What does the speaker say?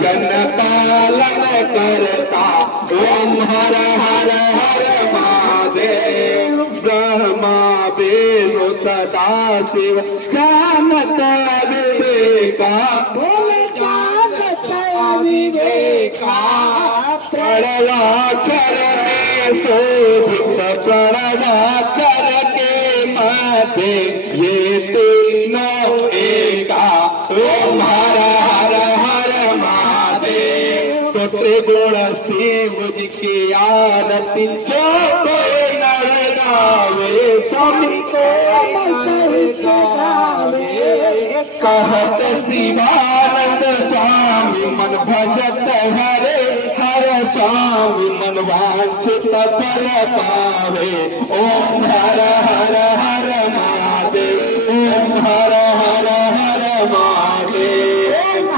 जन पालन करता ओम हर हर हर महादेव ब्रह्मा विष्णु सदा शिव जानत विवेका बोले जानत विवेका प्रणवाचर में शोभित प्रणवाचर के मध्य ये तीनों एका ओम हर हर हर महादेव तो त्रिगुण शिव जी की आरती जो कोई नर गावे स्वामी को कहत शिवानंद स्वामी मन भजत हरे हर स्वामी मन वांछित फल पावे ओम हर हर हर महादेव ओम हर हर हर महादेव।